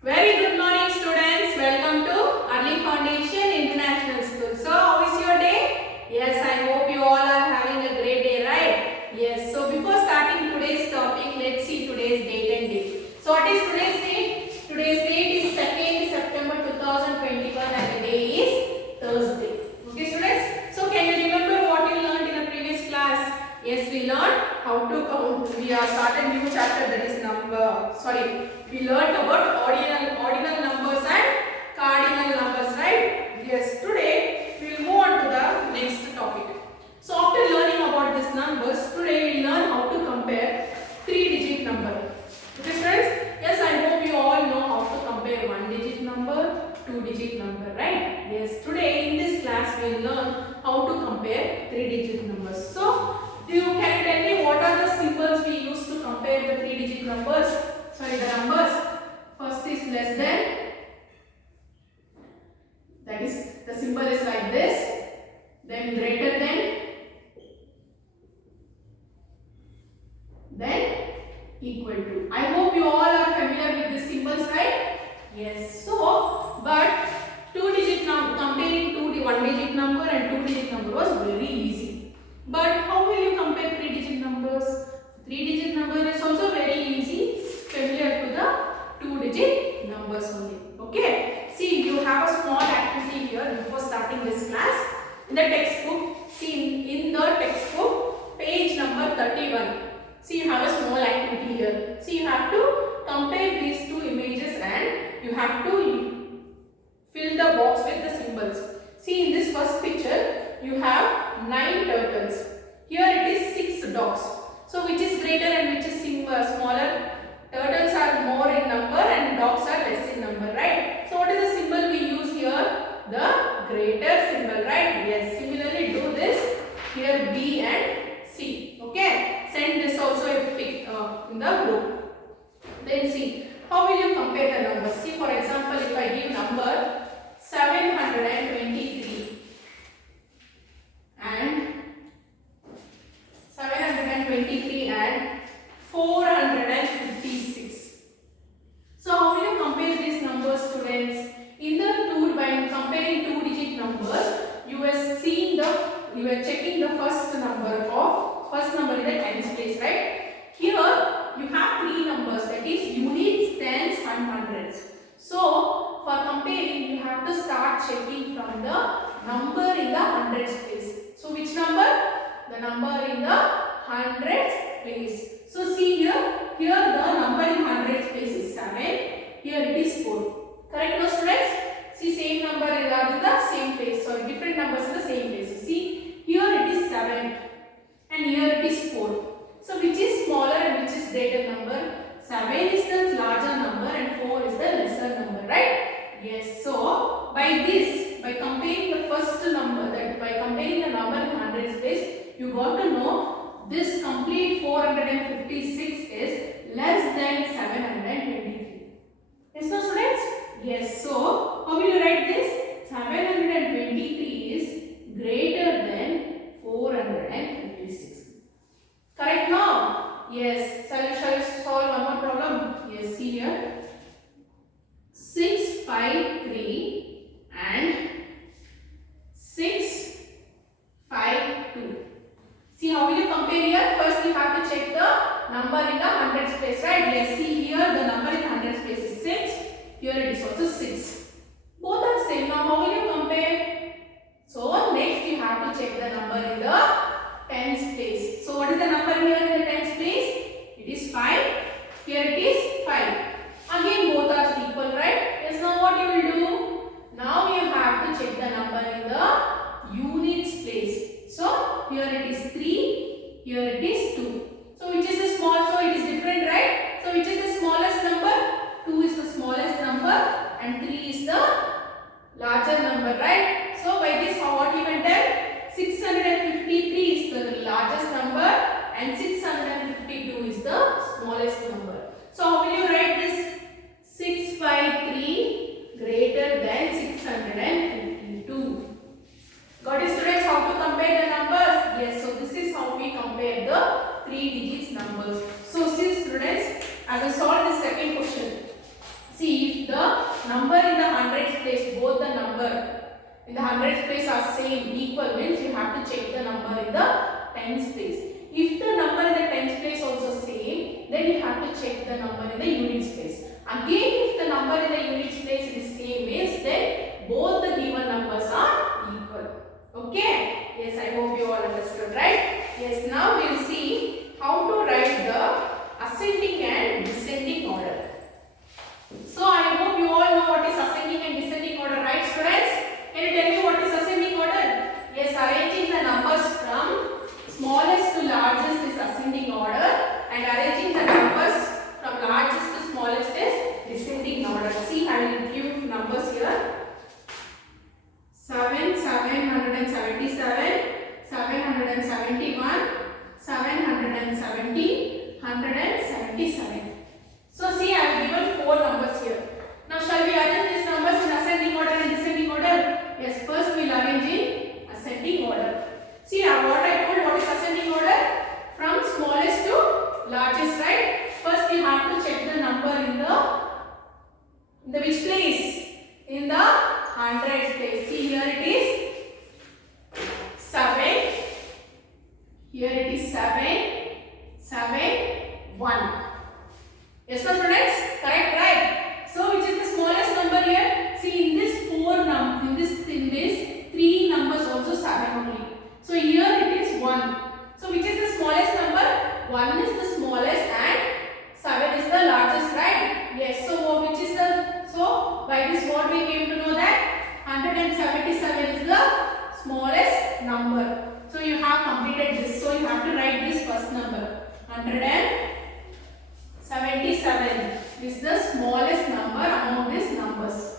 Very good morning, students. Welcome to Early Foundation International School. So, how is your day? Yes, I hope you all are having a great day, right? Yes. So, before starting today's topic, let's see today's date and date. So, what is today's date? Today's date is 2nd September 2021 and the day is Thursday. Okay, students? So, can you remember what you learned in the previous class? Yes, we learned how to count. We are started new chapter, that is we learned about ordinal numbers and cardinal numbers, right? Yes, today we will move on to the next topic. So after learning about these numbers, today we learn how to compare 3-digit number. Okay, friends? Yes, I hope you all know how to compare 1-digit number, 2-digit number, right? Yes, today in this class we will learn how to compare 3-digit numbers. So, can you tell me what are the symbols we use to compare the 3-digit numbers? The numbers. First is less than. That is, the symbol is like this. Then greater than. Then equal to. I hope you all are familiar with these symbols, right? Yes. So, but 2-digit number, comparing 1-digit number and 2-digit number was very easy. But how will you compare 3-digit numbers? 3-digit number is also very easy, familiar to the 2-digit numbers only. Okay. See, you have a small activity here before starting this class. In the textbook, see in the textbook, page number 31. See, you have a small activity here. See, you have to compare these two images and you have to fill the box with the symbols. See, in this first picture, you have 9 turtles. Here it is 6 dogs. So, which is greater and which is smaller? Turtles are more in number and dogs are less in number, right? So, what is the symbol we use here? The greater symbol, right? Yes. Similarly, do this. Here B and C. Okay. Send this also in the group. Then see, how will you compare the numbers? See, for example, if I give number 723 and 456. So how will you compare these numbers, students? In the by comparing 2-digit numbers, you are checking the first number in the tens place, right? Here you have 3 numbers, that is units, tens and hundreds. So for comparing, you have to start checking from the number in the hundreds place. So which number? The number in the hundreds place. So see here the number in hundreds place is 7. Here it is 4. Correct, no students? See, same number is in the same place. So different numbers in the same place. See, here it is 7 and here it is 4. So which is smaller and which is greater number? 7 is the larger number and 4 is the lesser number, right? Yes. So by comparing the first number, by comparing the number in hundreds place, you got to know this complete 456 place, both the number in the hundreds place are same, equal, means you have to check the number in the tens place. If the number in the tens place also same, then you have to check the number in the units place. Again, if the number in the units place is same, means then both the given numbers are equal. Okay? Yes, I hope you all understood, right? Yes, now we will see how to write the ascending and descending order. So I hope you all know what is ascending and descending order, right students? Can you tell me what is ascending order? Yes, arranging the numbers from smallest to largest is ascending order, and arranging the numbers from largest to smallest is descending order. See, I will give numbers here. 777, 771, 770, 177. So see, I have given 4 numbers here. Now shall we arrange these numbers in ascending order and descending order? Yes, first we will arrange in ascending order. See, what I told, what is ascending order? From smallest to largest, right? First we have to check the number in the which place? In the hundreds place. See, here it is 7. Here it is 7, 7, 1. Yes, no students? Correct, right? So which is the smallest number here? See, in this 3 numbers also 7 only. So here it is 1. So which is the smallest number? 1 is the smallest and 7 is the largest, right? Yes. So which is by this what we came to know that 177 is the smallest number. So you have completed this. So you have to write this first number. 177 is the smallest number among these numbers.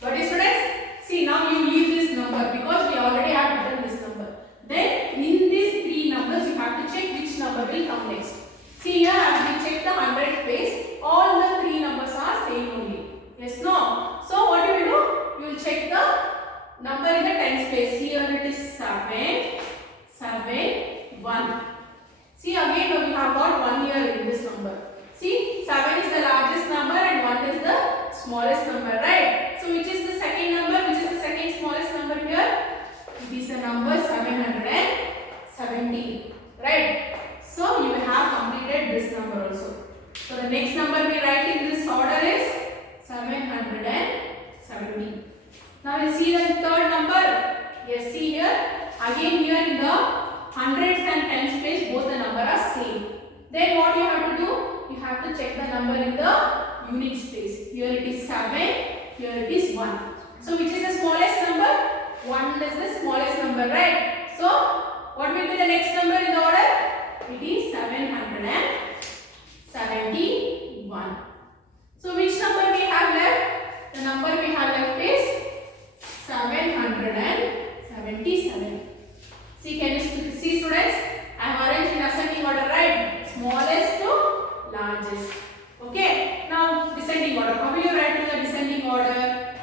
Got it, students? See, now you leave this number because we already have written this number. Then in these 3 numbers you have to check which number will come next. See here, as we check the 100 place, all the 3 numbers are same only. Yes, no? So what you will do? You will check the number in the tens place. Here it is 7, 7, 1. See, again we have got 1 here in this number. See, 7 is the largest number and 1 is the smallest number, right? So which is the second number? Which is the second smallest number here? It is the number 770, right? So you have completed this number also. So the next number we write in this order is 770. Now you see the third number. Yes, see here. Again here in the hundreds and tens place, both the number are same. Then what you have to do? You have to check the number in the units place. Here it is 7, here it is 1. So which is the smallest number? 1 is the smallest number, right? So what will be the next number in the order? It is 771. So which number we have left? The number we have left is 777. See, can you see students? I have arranged in ascending order, right? Smallest to largest. Okay. Now descending order. How will you write to the descending order?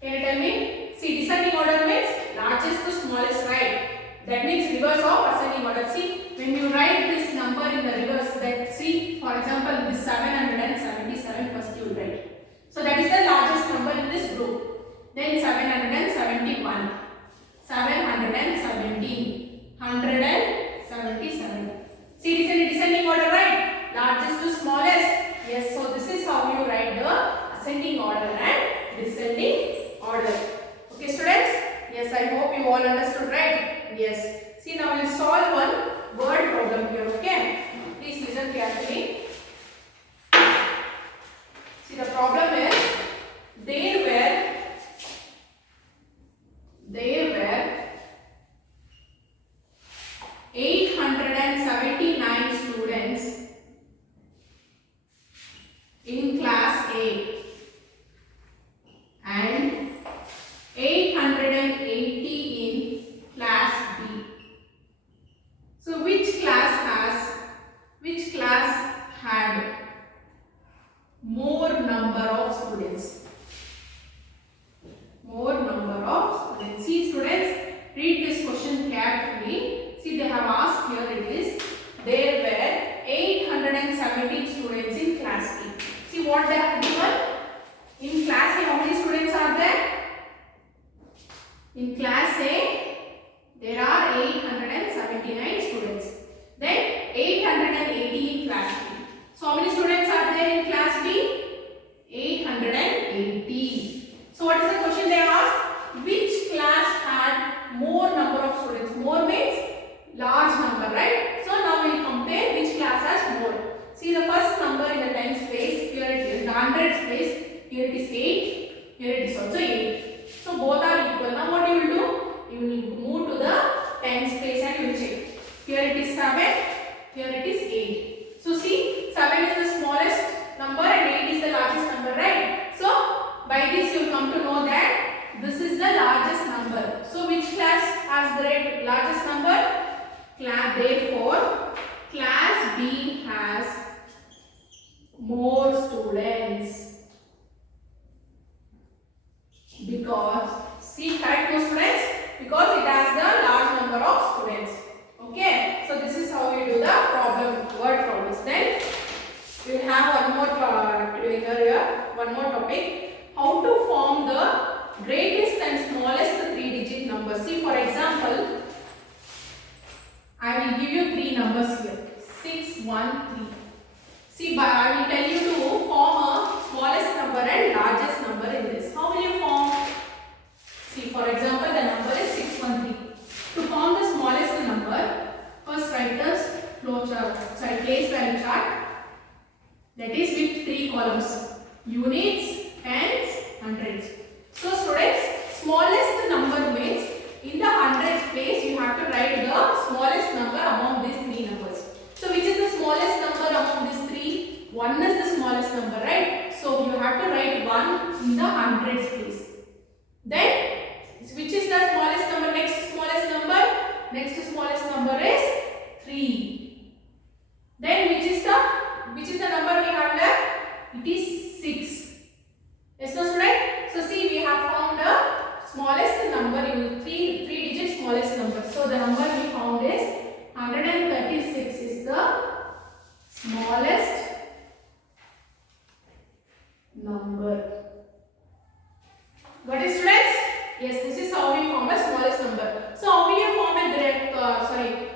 Can you tell me? See, descending order means largest to smallest, right? That means reverse of ascending order. See, when you write this number in the reverse, that see, for example, this 777 first you write. So that is the largest number in this group. Then 771, 717, 177. See, it is in descending order, right? Largest to smallest. Yes, so this is how you write the ascending order and descending order. Okay, students? Yes, I hope you all understood, right? Yes. See, now we will solve one word problem here, okay? Please listen carefully. See, the problem is there were 879 students in class A and 880 in class B. So which class had more number of students? More number of students. See, students, read this question carefully. See, they have asked here it is. There were 817 students in class B. See what they have given? In class A, how many students are In class A, there are 879 students. Then 880 in class B. So how many students are there in class B? 880. So what is the question they asked? Which class had more number of students? More means large number, right? So now we will compare which class has more. See the first number in the tens place, here it is, the hundreds place, here it is 8, here it is also 8. So both are equal. Now what you will do? You will move to the tens place and you will check. Here it is 7, here it is 8. So see, 7 is the smallest number and 8 is the largest number, right? So by this you will come to know that this is the largest number. So which class has the largest number? Therefore, class B has more students. Because, see, correct no students? Because it has the large number of students. Okay, so this is how we do the word problems. Then we will have one more topic, how to form the greatest and smallest 3-digit numbers. See, for example, I will give you 3 numbers here, 6, 1, 3. See, but I will tell you to form a smallest number and largest number in this. How will you form? See, for example, the number is 613. To form the smallest number, first write the place value chart. That is with 3 columns: units, tens, hundreds. So students, smallest number means in the hundreds place you have to write the smallest number among these 3 numbers. So which is the smallest number among these 3? 1 is the smallest number, right? So you have to write 1 in the hundreds place. Then which is the smallest number? Next smallest number? Next to smallest number is 3. Then which is the number we have left? It is 6. Yes, no student? So see, we have found the smallest number, 3-digit smallest number. So the number we found is 136 is the smallest number. Got it, students? Yes, this is how we form a smallest number. So how will you form a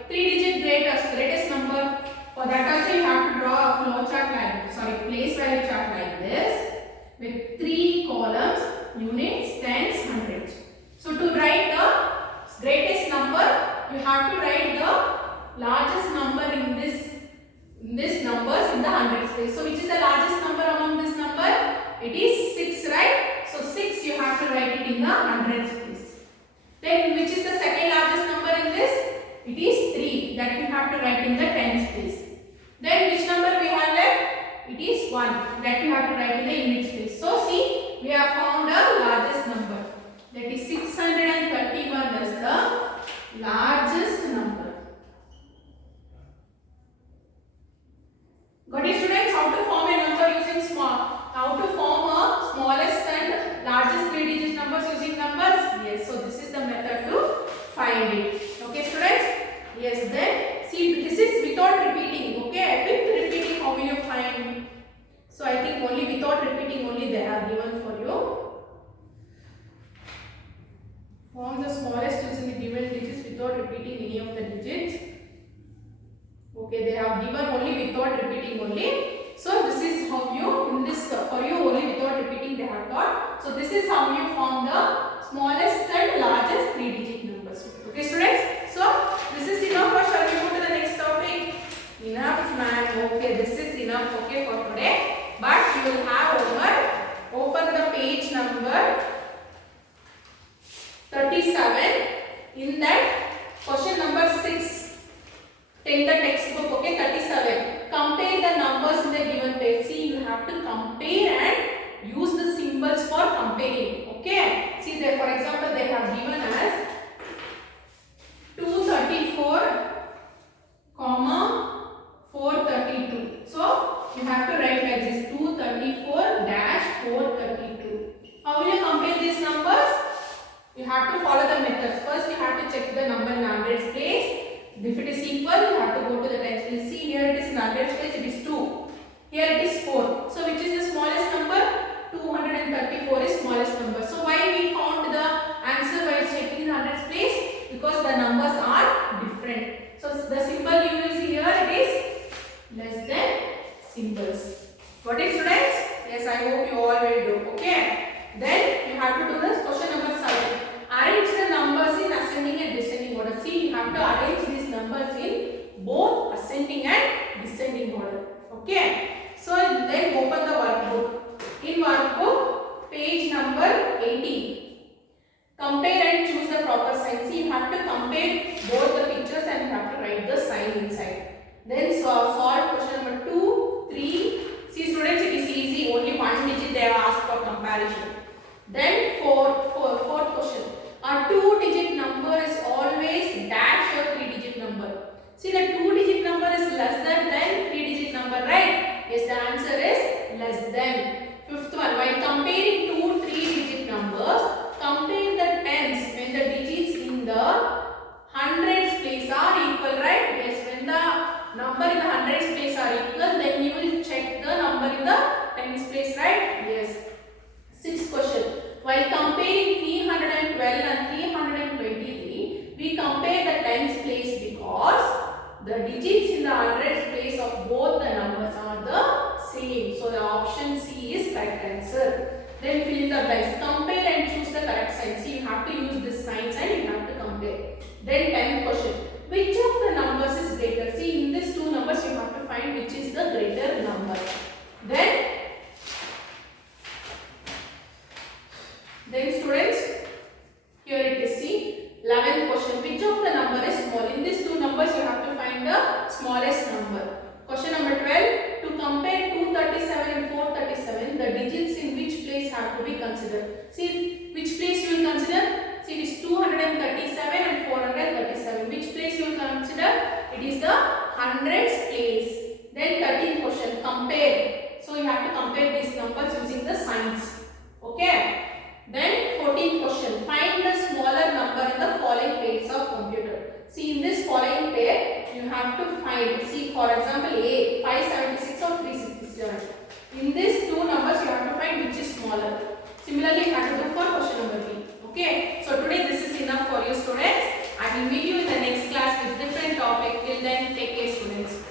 3-digit greatest number? For that also you have to draw a flow chart place value chart like this with 3 columns: units, tens, hundreds. So to write the greatest number, you have to write the largest number in this numbers in the hundreds place. So which is the largest number among this number? It is 6, right? So 6 you have to write it in the hundreds place. Then which is the second largest number in this? It is 3, that you have to write in the tens place. Then which number we have left? It is 1, that you have to write in the units place. So see, we have found a largest number, that is 631 is the largest number. Got it, students? How to form a number using how to form a smallest and largest 3-digit numbers using numbers? Yes, so this is the method to find it. Okay, students? Yes, then see, this is without repeating. Okay, with repeating, how will you find? So I think only without repeating only they have given for you. Form the smallest using the given digits without repeating any of the digits. Okay, they have given only without repeating only. So this is how you, in this for you only without repeating they have taught. So this is how you form the smallest and largest 3-digit numbers. Okay, students? So this is enough, or shall we go to the next topic? Enough, man. Okay, this is enough, okay, for today. But you will have homework. Open the page number 37. In that, question number 6. Take the textbook, okay, 37. Compare the numbers in the given page. See, you have to compare and use the symbols for comparing. Okay. See, there, for example, they have given as 234, 432. So you have to write like this: 234-432. How will you compare these numbers? You have to follow the methods. First, you have to check the number in hundreds place. If it is equal, you have to go to the tens place. See, here it is in hundreds place, it is 2. Here it is 4. So which is the Compare and choose the proper sign. See, you have to compare both the pictures and you have to write the sign inside. Then solve question number 2, 3. See students, it is easy. Only one digit they have asked for comparison. Then fourth question. A 2-digit number is always dash or 3-digit number. See, the 2-digit number is less than 3-digit number, right? Yes, the answer is less than. Fifth one, while comparing two 3-digit numbers, compare the tens when the digits in the hundreds place are equal, right? Yes, when the number in the hundreds place are equal, then you will check the number in the tens place, right? Yes. Sixth question, while comparing 312 and 323, we compare the tens place because the digits in the hundreds place of both the numbers are the same. So the option C is correct answer. Then fill in the blanks. Compare and choose the correct sign. See, you have to use this sign and you have to compare. Then 10th question. Which of the numbers is greater? See, in these two numbers you have to find which is the greater number. Then students, here it is. See, 11th question. Which of the number is small? In these two numbers you have to find the smallest number. Question number 12. To compare 237 and 437, the digits in which place have to be considered. See, which place you will consider? See, it is 237 and 437. Which place you will consider? It is the hundreds place. Then 13th question. Compare. So you have to compare these numbers using the signs. Okay. Then 14th question. Find the smaller number in the following pairs of computer. See, in this following pair, you have to find. See, for example, A 576 or 367. In these two numbers, you have to find which is smaller. Similarly, you have to do for question number B. Okay. So today this is enough for you students. I will meet you in the next class with different topic. Till then, take care students.